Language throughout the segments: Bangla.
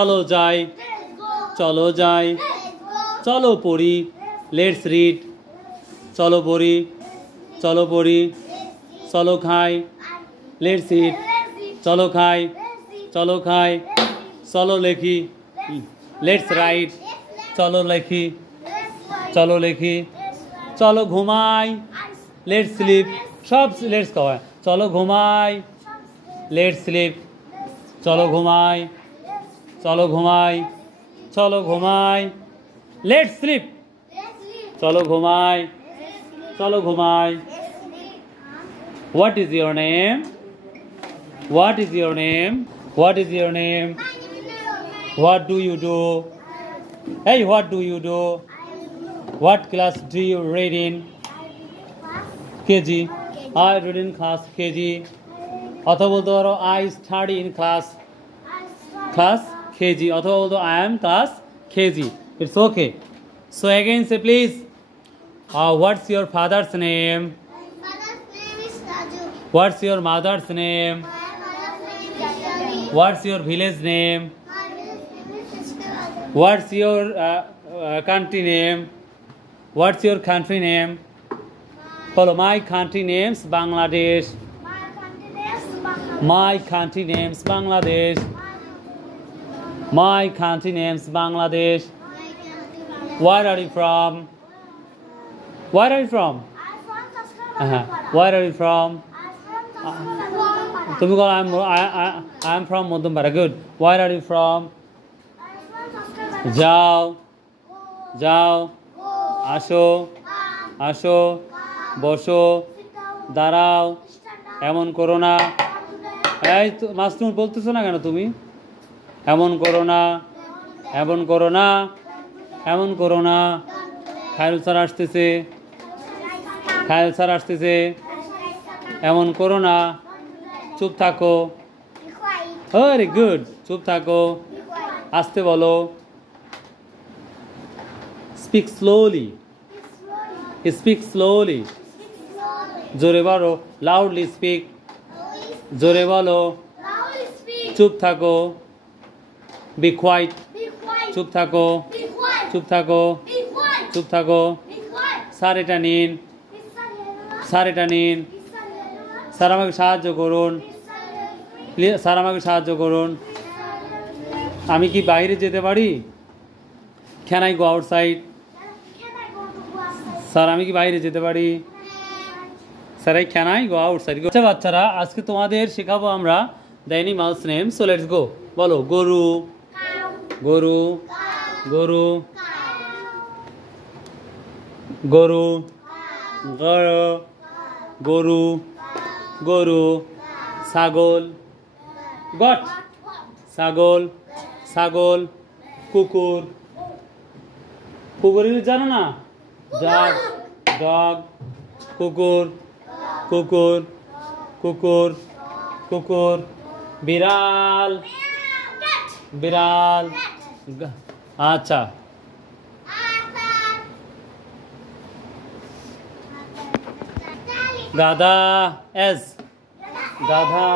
চলো যাই, চলো যাই, চলো পড়ি, লেটস রিড, চলো পড়ি, চলো পড়ি, চলো খাই, লেটস ইট, চলো খাই, চলো খাই, চলো লেখি, লেটস রাইট, চলো লেখি, চলো লেখি, চলো ঘুমাই, লেটস স্লিপ, সব লেটস খাওয়া, চলো ঘুমাই, লেটস স্লিপ, চলো ঘুমাই, চলো ঘুমাই, চলো ঘুমাই, লেটস স্লিপ, চলো ঘুমাই, চলো ঘুমাই। What is your name? What is your name? What is your name? What do you do? Hey, what do you do? What class do you read in? KG. I read in class KG. অথবা বলতে পারো I study in class KG. অথবা বলতো I am class KG. It's okay. So again say please. What's your father's name? My father's name is Raju. What's your mother's name? My mother's name is Jagani. What's your village name? My village name is Sister. What's your country name? What's your country name? Follow my country names Bangladesh. My country name is Bangladesh. My country names Bangladesh. My country names Bangladesh. Where are you from? Where are you from? I'm from Taskarapara. Where are you from? I'm from Taskarapara. তুমি বলো I am from Modumpara. Good. Where are you from? I'm from Taskarapara. যাও, যাও, Go. আসো, Come. আসো, বসো, Sit down. দাঁড়াও, Stand up. এমন করো না। Come today. এই তো মাস্টার বলতেছো না কেন তুমি? এমন করো না, এমন করো না, এমন করো না। খায়রুল স্যার আসতেছে, খায়রুল স্যার আসতেছে, এমন করো না, চুপ থাকো। Be quiet. ভেরি গুড, চুপ থাকো, Be quiet. আসতে বলো। Speak slowly, speak slowly, Speak slowly. জোরে বলো, লাউডলি স্পিক, Slowly. জোরে বলো, Loudly speak. চুপ থাকো, বি কোয়াইট, Be quiet. চুপ থাকো, Be quiet. চুপ থাকো, Be quiet. চুপ থাকো। Be quiet. স্যার এটা নিন, Listen. স্যার এটা নিন, Listen. স্যার আমাকে সাহায্য করুন, প্লিজ স্যার আমাকে সাহায্য করুন। আমি কি বাইরে যেতে পারি? Can I go outside? Can I go to outside? Sir আমি কি বাইরে যেতে পারি? Sir I can I go outside? আচ্ছা বাচ্চারা, আজকে তোমাদের শেখাবো আমরা the animals name. So let's go. বলো গরু, Cow. গরু, Cow. গরু, Cow. গরু, Cow. গরু, গরু, গরু, ছাগল, গট, ছাগল, ছাগল, কুকুর, কুকুর জানো না? ডগ, ডগ, কুকুর, কুকুর, কুকুর, কুকুর, বিড়াল, বিড়াল, আচ্ছা, গাধা, এস, গাধা,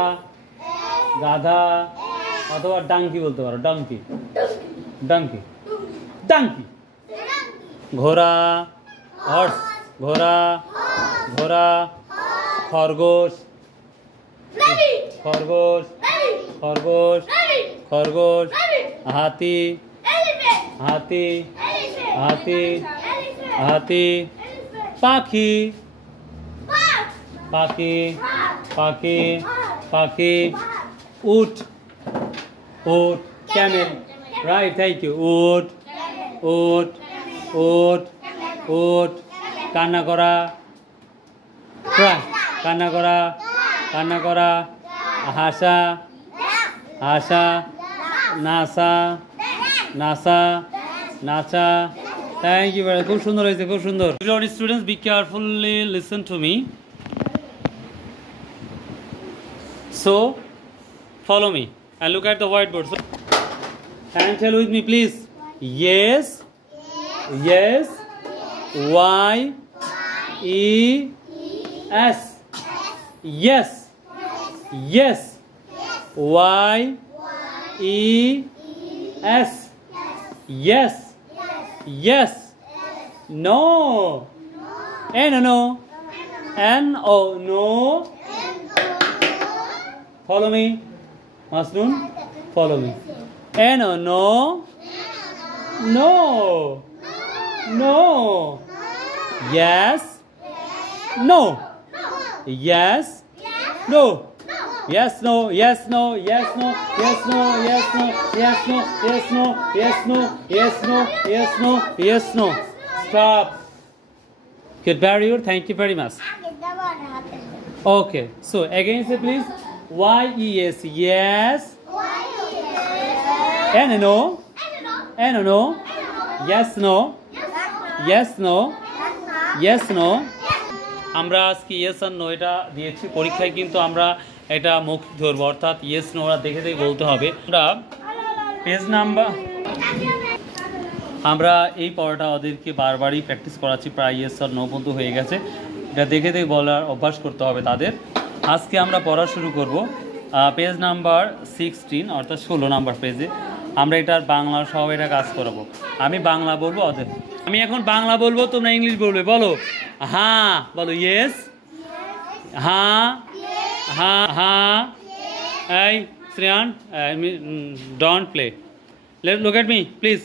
গাধা, অথবা ডাঙ্কি বলতে পারো, ডাঙ্কি, ডাঙ্কি, ডাঙ্কি, ঘোড়া, হর্স, ঘোড়া, ঘোড়া, খরগোশ, খরগোশ, খরগোশ, খরগোশ, হাতি, হাতি, হাতি, হাতি, পাখি, পাখি, পাখি, পাখি, উট, উট, ক্যামেল, রাইট, থ্যাংক ইউ, উট, উট, উট, উট, কান্না করা, কান্না করা, কান্না করা, হাসা, হাসা, নাসা, নাসা, নাচা। থ্যাংক ইউ ভেরি, খুব সুন্দর হয়েছে, খুব সুন্দর। Students, be carefully listen to me. So, follow me and look at the whiteboard. So, and tell with me, please. Yes, yes, Y, E, S. Yes, yes. Y, E, S. Yes. Yes. No. N. No. N. O. No. Follow me. Masnoon, follow me. N. O. No. No. No. Yes. No. Yes. No. Yes, no, yes, no, yes, no, yes, no, yes, no, yes, no, yes, no, yes, no, yes, no, yes, no, yes, no. Stop. Good barrier, thank you very much. Okay, so again say please. Y-E-S, yes. N, no. N, no. Yes, no. Yes, no. Yes, no. আমরা আজকে ইয়েস আর নো এটা দিয়েছি পরীক্ষায়, কিন্তু আমরা এটা মৌখিক ধরবো, অর্থাৎ ইয়েস নো ওরা দেখে দেখে বলতে হবে। আমরা পেজ নাম্বার আমরা এই পড়াটা ওদেরকে বারবারই প্র্যাকটিস করাচ্ছি, প্রায় ইয়েস আর নো পর্যন্ত হয়ে গেছে। এটা দেখে দেখে বলার অভ্যাস করতে হবে তাদের। আজকে আমরা পড়া শুরু করব পেজ নাম্বার 16 অর্থাৎ 16 নাম্বার পেজে। আমরা এটার বাংলা সহ এটা কাজ করাবো। আমি বাংলা বলবো, আমি এখন বাংলা বলবো, তোমরা ইংলিশ বলবে। বলো হ্যাঁ, বলো ইয়েস, হ্যাঁ হ্যাঁ হ্যাঁ। এই Shreyan, don't play, look at me please.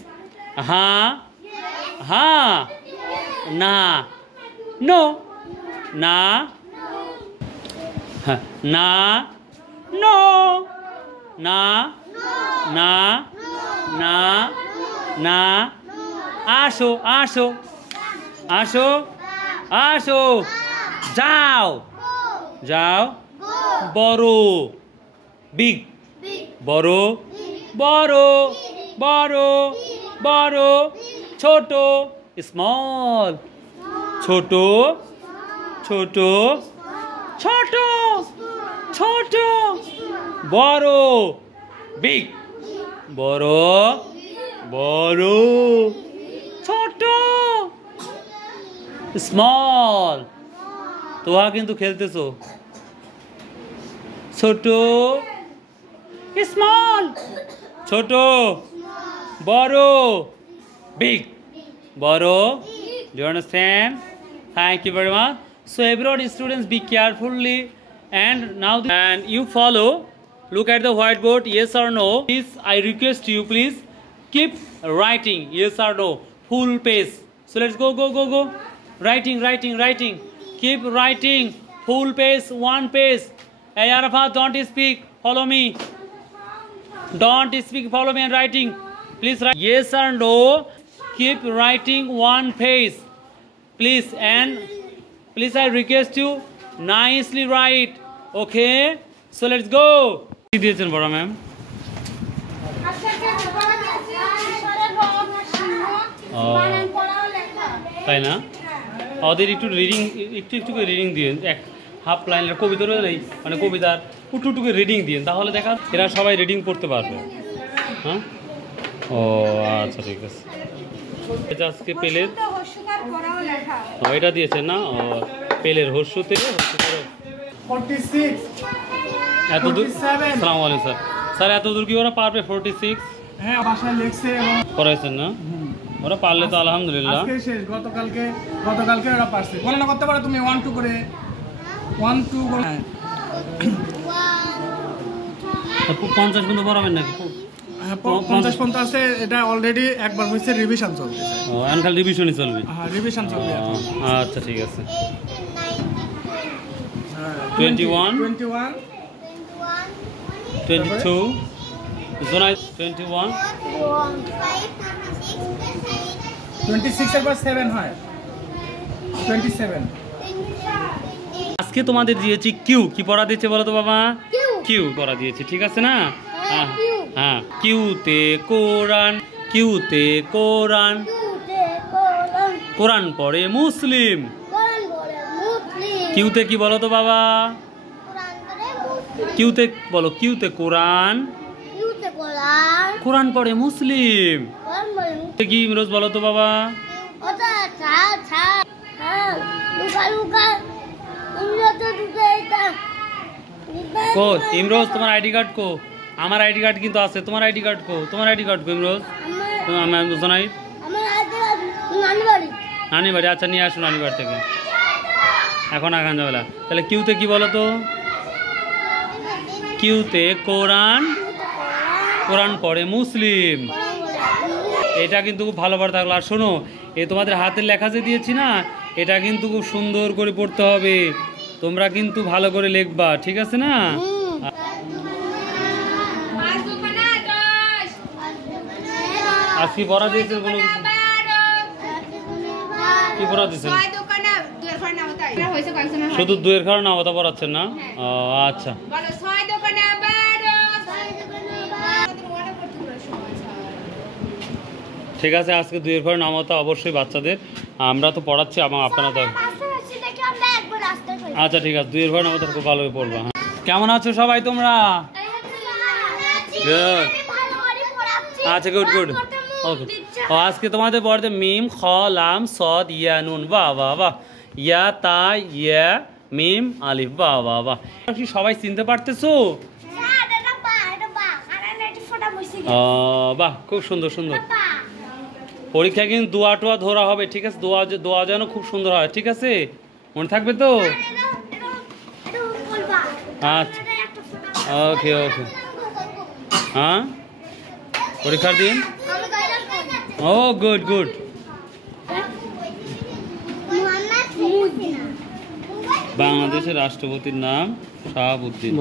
হ্যাঁ হ্যাঁ, না, নো, না, হ্যাঁ, না, নো, না, না, না, না। আসো আসো আসো আসো, যাও যাও। বড়, বিগ, বড় বড় বড় বড়। ছোট, স্মল, ছোট ছোট ছোট ছোট। বড়, বিগ, বড় বড় ছোট, স্মল। তোমরা কিন্তু খেলতেছো। ছোট, স্মল, ছোট, বড়, বিগ, বড়। Do you understand? Thank you very much. So everyone, students, be carefully and now and you follow. Look at the whiteboard. Yes or no. Please, I request you, please keep writing yes or no, full page. So let's go go go go. Writing writing writing. Keep writing full page, one page. Hey Arafat, don't speak, follow me. Don't speak, follow me and writing. Please write yes or no. Keep writing one page, please, and please I request you nicely write. Okay, so let's go. কি দিয়েছেন বড় ম্যাম? তাই না? ওদের একটু রিডিং, একটু একটু করে রিডিং দিন, এক হাফ লাইনের কবিতা নেই, মানে কবিতার একটু একটু করে রিডিং দিন, তাহলে দেখা এরা সবাই রিডিং করতে পারবে। হ্যাঁ, ও আচ্ছা ঠিক আছে। এটা আজকে পেলের এটা দিয়েছেন না, ও পেলের হর্ষুতে 46 এত দূর। আসসালামু আলাইকুম স্যার। স্যার এত দূর কি ওরা পারবে? 46 হ্যাঁ ভাষায় লিখছে এবং করাইছেন না, ওরা পারলে তো আলহামদুলিল্লাহ। আজকে শেষ, গতকালকে ওরা পারছে। গণনা করতে পারো তুমি 1 2 করে 1 2 করে 50 পর্যন্ত পড়াবেন নাকি? 50 50 এটা অলরেডি একবার হইছে, রিভিশন চলতেছে। ও এখন খালি রিভিশনই চলবে? হ্যাঁ রিভিশন চলবে এখন। আচ্ছা ঠিক আছে। 21 22 জোনাই 21 26 এর পর 7 হয় 27। আজকে তোমাদের দিয়েছি কিউ। কি পড়া দিয়েছে বলো তো বাবা? কিউ পড়া দিয়েছি, ঠিক আছে না? হ্যাঁ, কিউতে কোরআন, কিউতে কোরআন, কোরআন পড়ে মুসলিম। কিউতে কি বলো তো বাবা? কিউতে বলো, কিউতে কোরআন, কোরআন পড়ে মুসলিম। কি ইমরোজ বলো তো বাবা? কো ইমরোজ, তোমার আইডি কার্ড কো? আমার আইডি কার্ড কিন্তু আছে। তোমার আইডি কার্ড কো? তোমার আইডি কার্ড কো ইমরোজ? তোমার জোনাই নানি বাড়ি। আচ্ছা নিয়ে আসো নানি বাড়ি থেকে, এখন আগান যাবে না। তাহলে কিউতে কি বলো তো? কিউতে কোরআন, কোরআন পড়ে মুসলিম। এটা কিন্তু খুব ভালোভাবে থাকলো। আর শোনো, এই তোমাদের হাতের লেখা যে দিয়েছি না, এটা কিন্তু খুব সুন্দর করে পড়তে হবে। তোমরা কিন্তু ভালো করে লিখবা, ঠিক আছে না? আজকে পড়া দিয়েছেন কোনো কিছু? কি পড়া দিয়েছেন? শুধু দুয়ের কারণে নামতা পড়াচ্ছেন না? ও আচ্ছা, ঠিক আছে। আজকে দুয়ের ঘরে নামতা অবশ্যই বাচ্চাদের আমরা তো পড়াচ্ছি, আপনারা তো। আচ্ছা ঠিক আছে, দুয়ের ঘরে নামতা খুব ভালোভাবে পড়বা। হ্যাঁ, কেমন আছো সবাই তোমরা? গুড, আচ্ছা গুড গুড। ওকে, ও আজকে তোমাদের পড়তে মিম খ লাম সদ ইয়া নুন। বাহ বাহ বাহ। ইয়া তা ইয়া মিম আলিফ। বাহ বাহ বাহ। সবাই চিনতে পারতেছো? বাহ, খুব সুন্দর সুন্দর। পরীক্ষা কিন্তু দোয়া টোয়া ধরা হবে, ঠিক আছে? দোয়া যেন খুব সুন্দর হয়, ঠিক আছে? মনে থাকবে তো? আচ্ছা, ওকে ওকে। হ্যাঁ, পরীক্ষার দিন। ও গুড গুড। বাংলাদেশের রাষ্ট্রপতির নাম শাহাবুদ্দিন।